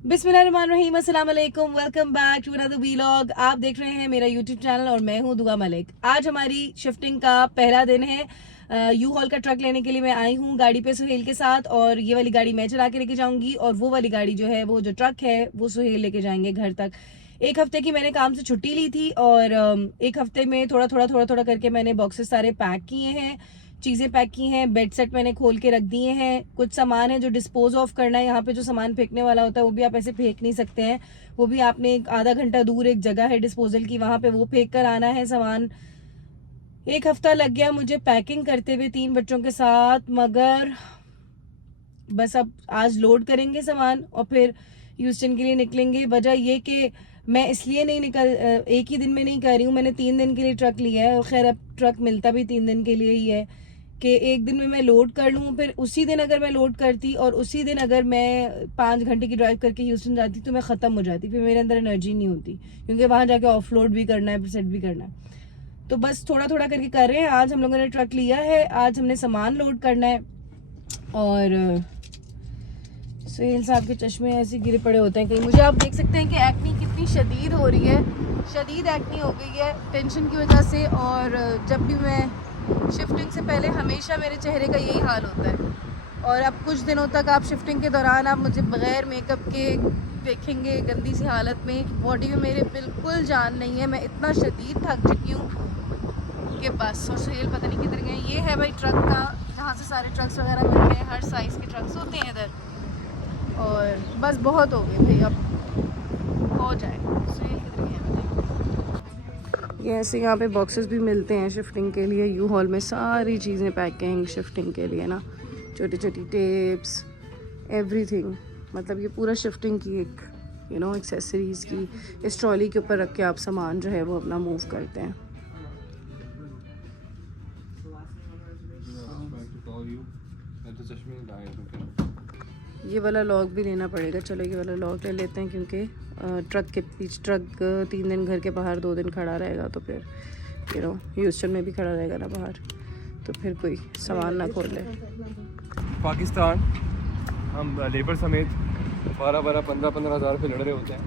बिस्मिल्लाहिर्रहमानिर्रहीम, अस्सलाम वालेकुम, welcome back to another vlog. आप देख रहे हैं मेरा यूट्यूब चैनल और मैं हूं दुआ मलिक। आज हमारी शिफ्टिंग का पहला दिन है। यू हॉल का ट्रक लेने के लिए मैं आई हूं गाड़ी पे सुहेल के साथ, और ये वाली गाड़ी मैं चला के लेके जाऊंगी और वो वाली गाड़ी जो है, वो जो ट्रक है, वो सुहेल लेके जाएंगे घर तक। एक हफ्ते की मैंने काम से छुट्टी ली थी और एक हफ्ते में थोड़ा थोड़ा करके मैंने बॉक्सेस सारे पैक किए हैं, चीजें पैक की हैं, बेड सेट मैंने खोल के रख दिए हैं। कुछ सामान है जो डिस्पोज ऑफ करना है। यहाँ पे जो सामान फेंकने वाला होता है वो भी आप ऐसे फेंक नहीं सकते हैं, वो भी आपने आधा घंटा दूर एक जगह है डिस्पोजल की, वहां पे वो फेंक कर आना है सामान। एक हफ्ता लग गया मुझे पैकिंग करते हुए 3 बच्चों के साथ, मगर बस अब आज लोड करेंगे सामान और फिर ह्यूस्टन के लिए निकलेंगे। वजह ये कि मैं इसलिए नहीं एक ही दिन में नहीं कर रही हूँ, मैंने 3 दिन के लिए ट्रक लिया है। और खैर अब ट्रक मिलता भी 3 दिन के लिए ही है कि एक दिन में मैं लोड कर लूँ, फिर उसी दिन अगर मैं लोड करती और उसी दिन अगर मैं 5 घंटे की ड्राइव करके ह्यूस्टन जाती तो मैं ख़त्म हो जाती, फिर मेरे अंदर एनर्जी नहीं होती, क्योंकि वहाँ जाके ऑफ लोड भी करना है, फिर सेट भी करना है। तो बस थोड़ा थोड़ा करके कर रहे हैं। आज हम लोगों ने ट्रक लिया है, आज हमने सामान लोड करना है। और सुहेल साहब के चश्मे ऐसे गिरे पड़े होते हैं कहीं। मुझे आप देख सकते हैं कि एक्नी कितनी शदीद हो रही है, शदीद एक्नी हो गई है टेंशन की वजह से। और जब भी मैं शिफ्टिंग से पहले हमेशा मेरे चेहरे का यही हाल होता है। और अब कुछ दिनों तक आप शिफ्टिंग के दौरान आप मुझे बग़ैर मेकअप के देखेंगे गंदी सी हालत में। बॉडी में मेरे बिल्कुल जान नहीं है, मैं इतना शदीद थक चुकी हूँ कि बस। और सुहेल पता नहीं किधर गए। ये है भाई ट्रक का, जहाँ से सारे ट्रक्स वगैरह मिलते हैं, हर साइज़ के ट्रक्स होते हैं इधर। और बस बहुत हो गए भाई, अब हो जाए। सुहेल किधर गए ये ऐसे यहाँ पे बॉक्सेस भी मिलते हैं शिफ्टिंग के लिए। यू हॉल में सारी चीज़ें पैकिंग शिफ्टिंग के लिए ना, छोटी छोटी टेप्स, एवरीथिंग। मतलब ये पूरा शिफ्टिंग की एक एक्सेसरीज़ की इस ट्रॉली के ऊपर रख के आप सामान जो है वो अपना मूव करते हैं। ये वाला लॉक भी लेना पड़ेगा। चलो ये वाला लॉक ले लेते हैं, क्योंकि ट्रक 3 दिन घर के बाहर 2 दिन खड़ा रहेगा, तो फिर ह्यूस्टन में भी खड़ा रहेगा ना बाहर, तो फिर कोई सामान ना खोल ले। पाकिस्तान हम लेबर समेत 12-12, 15-15 हज़ार रुपये लड़ रहे होते हैं,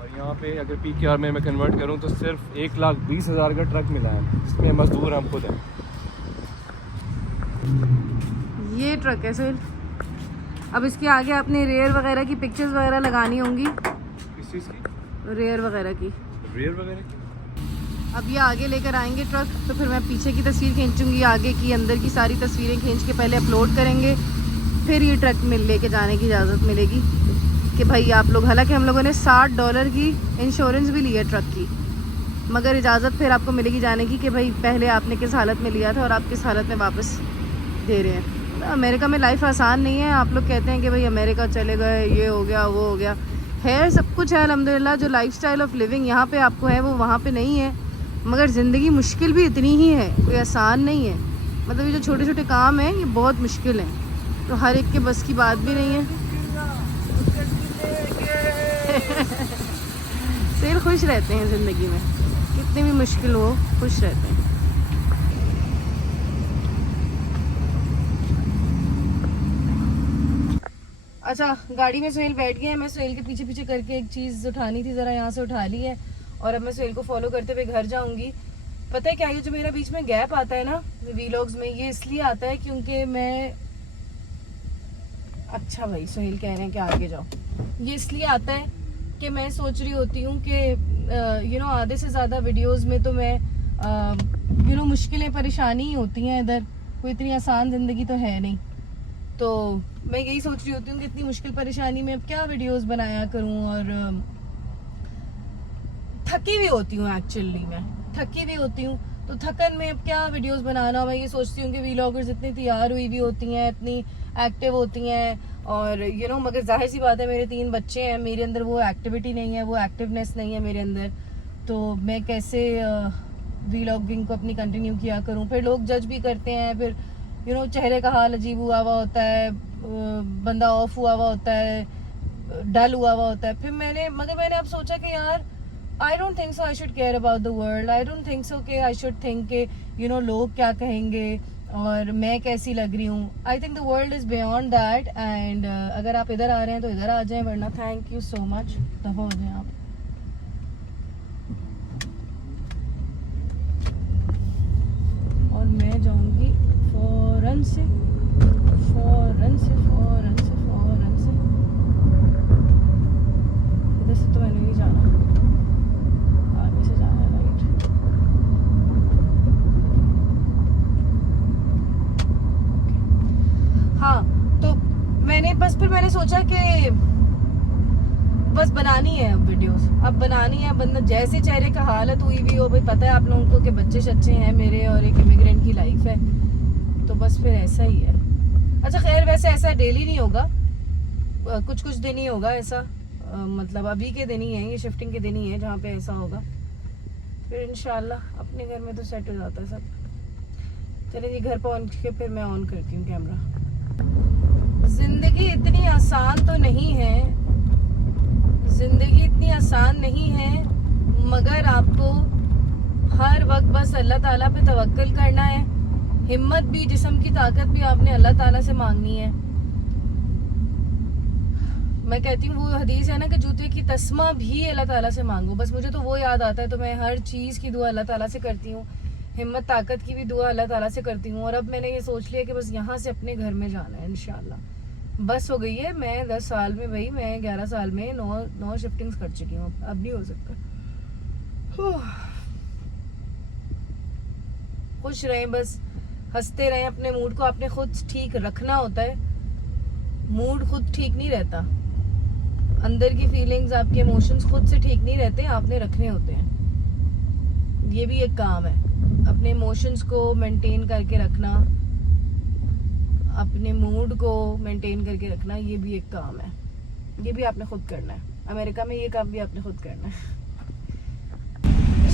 और यहाँ पे अगर PKR में मैं कन्वर्ट करूँ तो सिर्फ 1,20,000 का ट्रक मिला है, इसमें मजदूर हम खुद हैं। ये ट्रक है सर। अब इसके आगे आपने रेयर वगैरह की पिक्चर्स वगैरह लगानी होंगी। किस चीज़ की? रेयर वगैरह की। रेयर वगैरह की? अब ये आगे लेकर आएंगे ट्रक, तो फिर मैं पीछे की तस्वीर खींचूंगी, आगे की अंदर की सारी तस्वीरें खींच के पहले अपलोड करेंगे, फिर ये ट्रक में लेके जाने की इजाज़त मिलेगी कि भाई आप लोग। हालांकि हम लोगों ने $60 की इंश्योरेंस भी ली है ट्रक की, मगर इजाज़त फिर आपको मिलेगी जाने की कि भाई पहले आपने किस हालत में लिया था और आप किस हालत में वापस दे रहे हैं। अमेरिका में लाइफ आसान नहीं है। आप लोग कहते हैं कि भाई अमेरिका चले गए, ये हो गया वो हो गया, है सब कुछ है अल्हम्दुलिल्लाह। जो लाइफस्टाइल ऑफ लिविंग यहाँ पे आपको है वो वहाँ पे नहीं है, मगर ज़िंदगी मुश्किल भी इतनी ही है, कोई आसान नहीं है। मतलब ये जो छोटे छोटे काम हैं ये बहुत मुश्किल हैं, तो हर एक के बस की बात भी नहीं है। सिर खुश रहते हैं ज़िंदगी में, कितनी भी मुश्किल हो खुश रहते हैं। अच्छा, गाड़ी में सुहेल बैठ गए हैं, मैं सुहेल के पीछे पीछे करके एक चीज़ उठानी थी, ज़रा यहाँ से उठा ली है, और अब मैं सुहेल को फॉलो करते हुए घर जाऊंगी। पता है क्या, ये जो मेरा बीच में गैप आता है ना व्लॉग्स में, ये इसलिए आता है क्योंकि मैं, अच्छा भाई सुहेल कह रहे हैं कि आगे जाओ, ये इसलिए आता है कि मैं सोच रही होती हूँ कि आधे से ज़्यादा वीडियोज़ में तो मैं मुश्किलें परेशानी ही होती हैं इधर, कोई इतनी आसान ज़िंदगी तो है नहीं। तो मैं यही सोच रही होती हूँ कि इतनी मुश्किल परेशानी में अब क्या वीडियोस बनाया करूँ, और थकी भी होती हूँ, एक्चुअली मैं थकी भी होती हूँ, तो थकन में अब क्या वीडियोस बनाना। मैं ये सोचती हूँ कि व्लॉगर्स इतनी तैयार हुई भी होती हैं, इतनी एक्टिव होती हैं, और मगर जाहिर सी बात है मेरे 3 बच्चे हैं, मेरे अंदर वो एक्टिविटी नहीं है, वो एक्टिवनेस नहीं है मेरे अंदर, तो मैं कैसे व्लॉगिंग को अपनी कंटिन्यू किया करूँ। फिर लोग जज भी करते हैं, फिर चेहरे का हाल अजीब हुआ हुआ होता है, बंदा ऑफ हुआ हुआ होता है, डल हुआ हुआ होता है। फिर मैंने अब सोचा कि यार I don't think so I should care about the world, I don't think so कि आई शुड थिंक के लोग क्या कहेंगे, और मैं कैसी लग रही हूँ. I think the world is beyond that. And अगर आप इधर आ रहे हैं तो इधर आ जाएं, वरना थैंक यू सो मच, दफा हो जाएं आप. और मैं जाऊंगी फौरन से फौरन से फौरन से फौरन से. इधर से तो मैंने नहीं जाना, आगे से जाना है. राइट. हाँ, तो मैंने सोचा कि बस बनानी है अब वीडियोस. अब बनानी है. बंदा जैसे चेहरे का हालत हुई भी हो, भाई पता है आप लोगों को कि बच्चे शच्चे हैं मेरे और एक इमिग्रेंट की लाइफ है, तो बस फिर ऐसा ही है. अच्छा खैर, वैसे ऐसा डेली नहीं होगा, कुछ कुछ दिन ही होगा ऐसा. मतलब अभी के दिन ही है, ये शिफ्टिंग के दिन ही है जहाँ पे ऐसा होगा. फिर इंशाल्लाह अपने घर में तो सेट हो जाता है सब. चलिए जी, घर पहुँच के फिर मैं ऑन करती हूँ कैमरा. जिंदगी इतनी आसान तो नहीं है, जिंदगी इतनी आसान नहीं है, मगर आपको हर वक्त बस अल्लाह ताला पे तवक्कल करना है. हिम्मत भी, जिस्म की ताकत भी आपने अल्लाह ताला से मांगनी है. मैं कहती हूँ वो हदीस है ना कि जूते की तस्मा भी अल्लाह ताला से मांगो. बस मुझे तो वो याद आता है, तो मैं हर चीज़ की दुआ अल्लाह ताला से करती हूँ. हिम्मत ताकत की भी दुआ अल्लाह ताला से करती हूँ. और अब मैंने ये सोच लिया कि बस यहाँ से अपने घर में जाना है इंशाल्लाह. बस हो गई है. मैं 10 साल में, भाई मैं 11 साल में 9 शिफ्टिंग्स कर चुकी हूँ. अब नहीं हो सकता. खुश रहें, बस हंसते रहें. अपने मूड को आपने खुद ठीक रखना होता है. मूड खुद ठीक नहीं रहता, अंदर की फीलिंग्स, आपके इमोशंस खुद से ठीक नहीं रहते, आपने रखने होते हैं. ये भी एक काम है, अपने इमोशंस को मेंटेन करके रखना, अपने मूड को मेंटेन करके रखना. ये भी एक काम है, ये भी आपने खुद करना है. अमेरिका में ये काम भी आपने खुद करना है.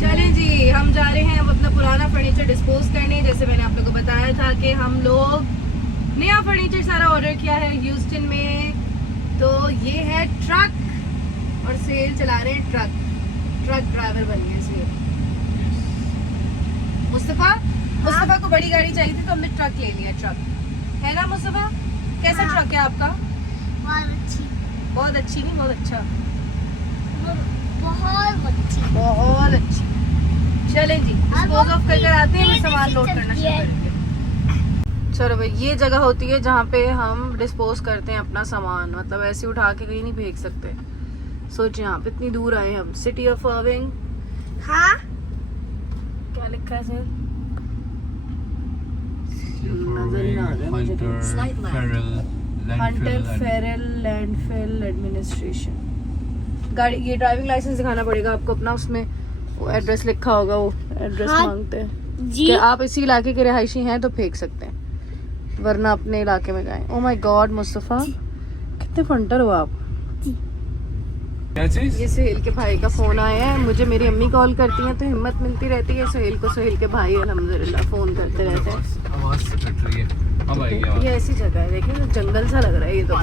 चलें जी, हम जा रहे हैं अब अपना पुराना फर्नीचर डिस्पोज करने. जैसे मैंने आप लोगों को बताया था कि हम लोग नया फर्नीचर सारा ऑर्डर किया है ह्यूस्टन में. तो ये है ट्रक, और सेल चला रहे हैं ट्रक ड्राइवर बन गए सेल. मुस्तफा को बड़ी गाड़ी चाहिए थी तो हमने ट्रक ले लिया. ट्रक है ना मुस्तफा? कैसा ट्रक है आपका? बहुत अच्छी नहीं, बहुत अच्छा, बहुत अच्छी. चलें जी, डिस्पोज ऑफ कर आते हैं, फिर सामान लोड करना शुरू करेंगे. चलो भाई, ये जगह होती है जहाँ पे हम डिस्पोज करते हैं अपना सामान. मतलब ऐसे उठा के कहीं नहीं फेंक सकते. सोचिए यहाँ पे इतनी दूर आए हम. City of अर्विंग. हाँ, क्या लिखा है sir? Hunter Feral landfill administration. गाड़ी, ये ड्राइविंग लाइसेंस दिखाना पड़ेगा आपको अपना. उसमें वो एड्रेस लिखा होगा, वो एड्रेस मांगते हैं कि आप इसी इलाके के रिहायशी हैं तो फेंक सकते हैं, वरना अपने इलाके में जाएं. ओह माय गॉड मुस्तफा, कितने फंटर हो आप. क्या चीज? ये सुहेल के भाई का फोन आया है. मुझे मेरी अम्मी कॉल करती हैं तो हिम्मत मिलती रहती है. सुहेल को सुहेल के भाई अल्हम्दुलिल्लाह फोन करते रहते हैं. आवाज से कट रही है. अब आएगी आवाज. ये ऐसी जगह है, देखिए जंगल सा लग रहा है ये तो.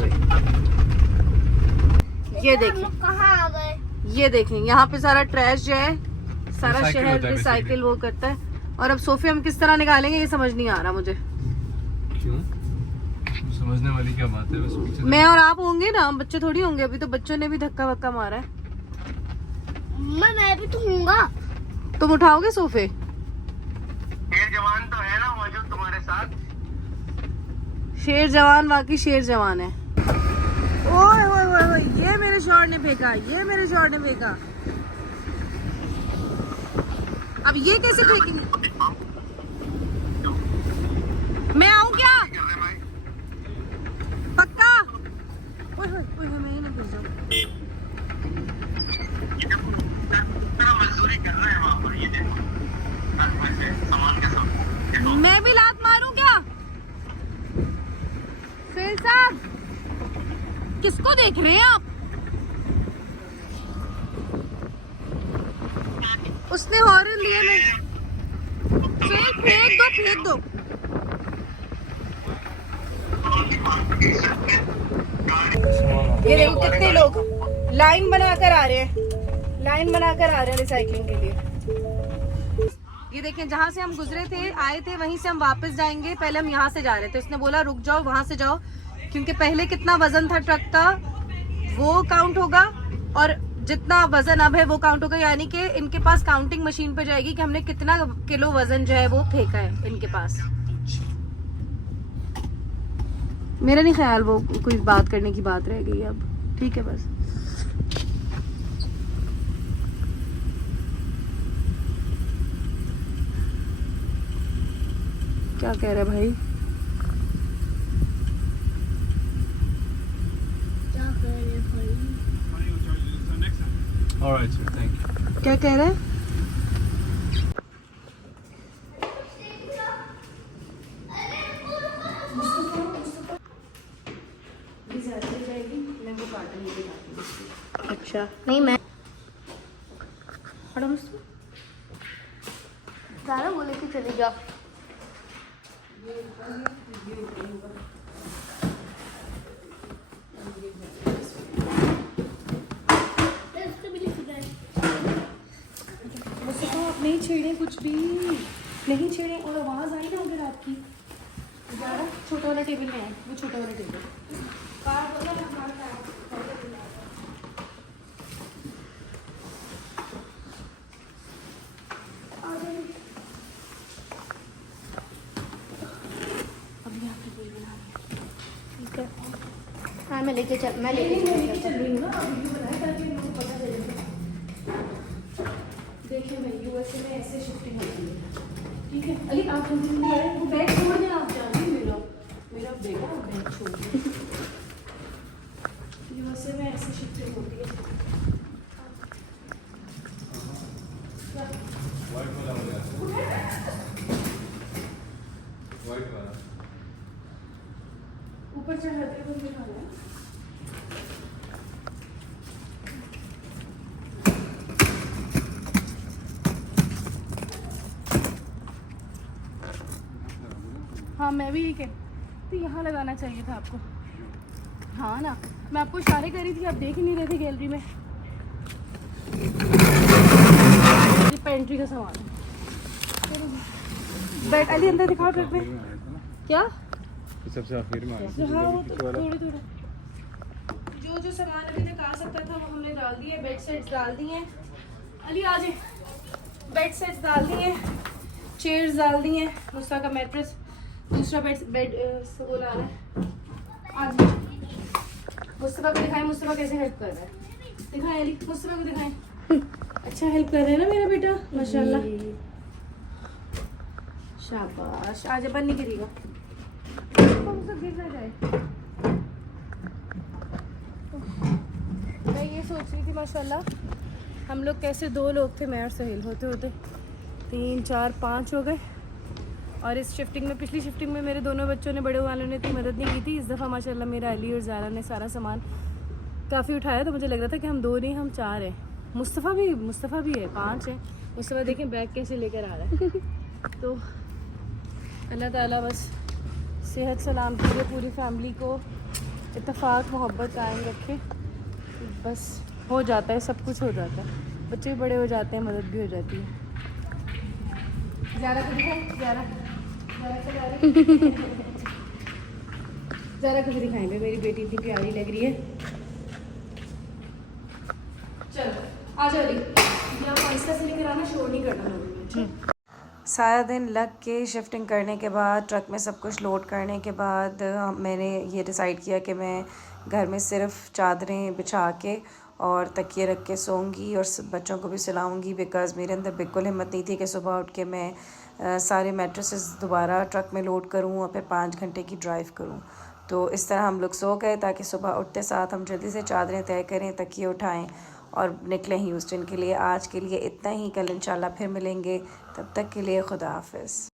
ये देखिए, कहाँ आ गए? ये देखें, यहाँ पे सारा ट्रैश जो है, सारा रिसाइकिल शहर होता है रिसाइकिल वो करता है. और अब सोफे हम किस तरह निकालेंगे ये समझ नहीं आ रहा मुझे. क्यों? समझने वाली क्या बात है? बस पीछे मैं और आप होंगे ना, बच्चे थोड़ी होंगे. अभी तो बच्चों ने भी धक्का वक्का मारा है. मैं भी तो हूँगा. तुम उठाओगे सोफे? शेर जवान तो है ना मौजूद तुम्हारे साथ? शेर जवान, बाकी शेर जवान है. ओए ओए ओए ओए, ये मेरे शौहर ने फेंका, ये मेरे शौहर ने फेंका. अब ये कैसे फेंकेंगे? मैं आऊं क्या? पक्का? ओए ओए ओए, मैं ही नहीं भेजा. मजदूरी कर रहे हैं वहाँ पर. ये देखो सामान के साथ. मैं भी लात मारूं क्या? फेल साहब, किसको देख रहे हैं आप? उसने हॉर्न दिया. मैं फेल, फेंक दो. ये देखो कितने लोग लाइन बनाकर आ रहे हैं रिसाइकलिंग के लिए. ये देखें, जहाँ से हम गुजरे थे, आए थे, वहीं से हम वापस जाएंगे। पहले हम यहाँ से जा रहे थे, उसने बोला रुक जाओ, वहाँ से जाओ, क्योंकि पहले कितना वजन था ट्रक का वो काउंट होगा और जितना वजन अब है वो काउंट होगा। यानी कि इनके पास काउंटिंग मशीन पे जाएगी कि हमने कितना किलो वजन जो है वो फेंका है इनके पास। मेरा नहीं ख्याल वो कोई बात करने की बात रह गई अब। ठीक है बस। क्या कह रहे भाई? क्या कर रहे भाई? Alright, sir. Thank you. क्या कह रहे हैं? अच्छा नहीं मैं ज़्यादा बोले कि चले जाओ। आप नहीं छेड़े, कुछ भी नहीं छेड़े। और आवाज़ आई ना अगर आपकी ज़्यादा, छोटा वाला टेबल में है, वो छोटा वाला टेबल। हाँ मैं लेके चल चल रही हूँ ना, आप वीडियो बनाए ताकि लोगों को पता चले। देखिए मैं यूएसए में ऐसे शिफ्टिंग होती है। ठीक है अली, आप वो बैग छोड़ दें, आप जाइए। मेरा बेटा बैग छोड़ दें। यूएसए में ऐसे शिफ्टिंग होती है। ऊपर चढ़ाते हुए दिखाना है। हाँ मैं भी यही कहती, यहाँ लगाना चाहिए था आपको। हाँ ना, मैं आपको इशारे कर रही थी, आप देख ही नहीं रहे थे गैलरी में। ये पेंट्री का सामान है। बैठ अली, अंदर दिखाओ ट्रक में क्या। सबसे आखिर में हाँ वो तो थोड़े थोड़े जो सामान अभी तक आ सकता था वो हमने डाल दिए। बेड सेट्स डाल दिए। अली आ जाए, बेड सेट्स डाल दिए, चेयर्स डाल दिए, मुस्ता का मैट्रेस, दूसरा बेड वो डाला है। आज मुस्तफा को दिखाएं, मुस्तफा कैसे हेल्प कर रहा है। दिखाएं अली, मुस्तफा को दिखाएं। अच्छा हेल्प कर रहे हैं ना मेरा बेटा, माशाल्लाह। शाबाश, आज बन नहीं गिरेगा, गिर ना जाए। मैं ये सोच रही थी माशाल्लाह हम लोग कैसे 2 लोग थे, मैं और सहेल, होते होते 3 4 5 हो गए। और इस शिफ्टिंग में, पिछली शिफ्टिंग में मेरे दोनों बच्चों ने, बड़े वालों ने इतनी मदद नहीं की थी। इस दफ़ा माशाल्लाह मेरा अली और ज़ारा ने सारा सामान काफ़ी उठाया, तो मुझे लग रहा था कि हम 2 नहीं हम 4 हैं। मुस्तफ़ा भी है, 5 है। मुस्तफ़ा देखें बैग कैसे लेकर आ रहा है। तो अल्लाह ताला बस सेहत सलामती के पूरी फैमिली को इत्तेफाक मोहब्बत कायम रखे। बस हो जाता है, सब कुछ हो जाता है। बच्चे भी बड़े हो जाते हैं, मदद भी हो जाती है। ज़ारा को दिखाएंगे, मेरी बेटी इतनी प्यारी लग रही है। चलो आ जाओ अली, आप आहिस्ता से लेकर आना, शोर नहीं करना लोगों में। सारा दिन लग के शिफ्टिंग करने के बाद, ट्रक में सब कुछ लोड करने के बाद मैंने ये डिसाइड किया कि मैं घर में सिर्फ चादरें बिछा के और तकिए रख के सोऊंगी और बच्चों को भी सुलाऊंगी। बिकॉज़ मेरे अंदर बिल्कुल हिम्मत नहीं थी कि सुबह उठ के मैं सारे मैट्रेसेस दोबारा ट्रक में लोड करूं और फिर 5 घंटे की ड्राइव करूं। तो इस तरह हम लोग सो गए ताकि सुबह उठते साथ हम जल्दी से चादरें तय करें, तकिए उठाएं और निकलें ह्यूस्टन के लिए। आज के लिए इतना ही, कल इंशाल्लाह फिर मिलेंगे, तब तक के लिए खुदा हाफिज़।